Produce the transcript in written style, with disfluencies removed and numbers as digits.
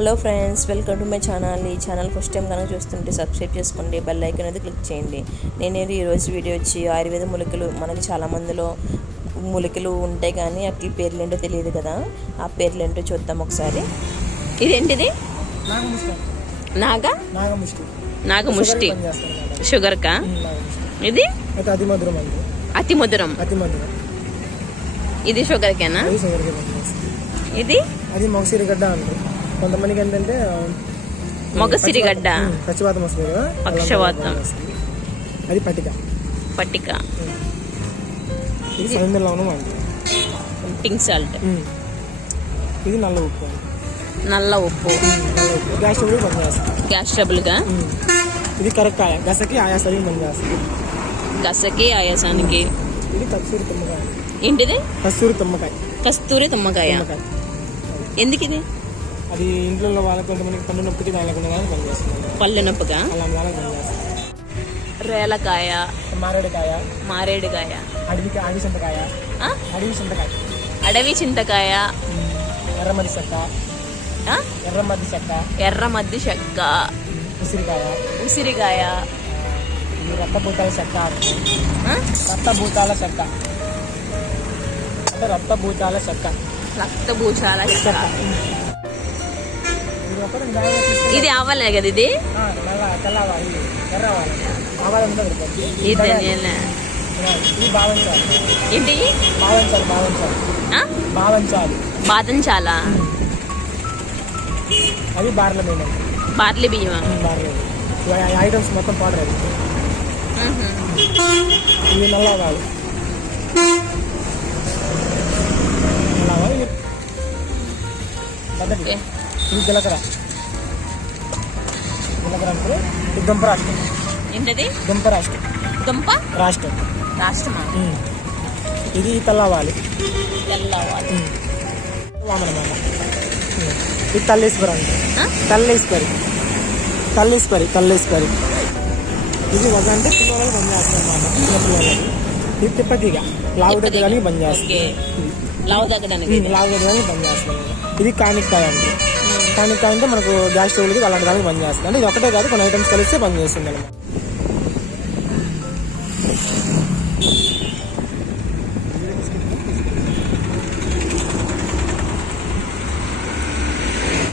Hello friends, welcome to my channel. ఈ channel first time కనుక చూస్తుంటే సబ్స్క్రైబ్ చేసుకోండి, బెల్ ఐకాన్ అనేది క్లిక్ చేయండి. నేనేది ఈరోజు వీడియో వచ్చి ఆయుర్వేద మూలికలు. మనకి చాలా మందిలో మూలికలు ఉంటాయి కానీ అట్ల పేర్లు ఏంటో తెలియదు కదా, ఆ పేర్లు ఏంటో చూద్దాం ఒకసారి. ఇదేంటిది? నాగముష్టి. షుగర్కా? ఇది అతి మధురం. ఇది షుగర్కేనా? ఇది అది మొగసిరిగడ్డ అంటారు కొంతమందికి. ఏంటంటే మొగసిరిగడ్డ, పక్షవాతం వస్తుంది కదా, పక్షవాతం. అది పట్టిక. ఇది సముద్ర లవణం అంటారు, పింక్ సాల్ట్. ఇది నల్ల ఉప్పు. గ్యాస్ ట్రబుల్ పనిచేస్తుంది. గ్యాస్ ట్రబుల్ గా. ఇది కరక్కాయ, గసకి ఆయాసానికి పనిచేస్తుంది. గసకి ఆయాసానికి. ఇది కస్తూరి తుమ్మకాయ. ఏంటిది? కస్తూరి తుమ్మకాయ. ఎందుకు ఇది? అది ఇంట్లో వాళ్ళకి కొంతమందికి పళ్ళు నొప్పికి దాని లేకుండా పనిచేస్తుంది. పళ్ళు నొప్పిగా అలాంటి వాళ్ళకి పనిచేస్తుంది. రేలకాయ, మారేడుకాయ, అడవి చింతకాయ, ఎర్రమద్ది చెక్క, ఉసిరికాయ, రక్తభూతాల చెక్క. ఇది ఆవాలే కదా? ఇది ఏంటి? బాదంచాల. అది బార్లీ బియ్యం. ఐటమ్స్ మొత్తం పౌడర్. అది ఇది నల్లవాలు. ఇది జీలకర్ర అంటే ఇది దుంప రాష్ట్రం. ఏంటది? దుంప రాష్ట్రమా? ఇది తెల్లవాలి. వామనమామ. ఇది తల్లేశ్వరి అంటే తల్లేశ్వరి. ఇది ఒక అంటే పిల్లలకి పనిచేస్తాం అన్నమాట, చిన్నపిల్లలకి. ఇది తిప్పతిగా లావు తగ్గడానికి పనిచేస్తుంది. లావు తగ్గడానికి పనిచేస్తుంది. ఇది కానిక్కాయ అంటే. కానిక్కాయ అంటే మనకు గ్యాస్ ట్రబుల్కి అలాంటి దానికి పనిచేస్తుంది. అంటే ఇది ఒకటే కాదు, కొన్ని ఐటమ్స్ కలిస్తే పనిచేస్తుంది అన్నమాట.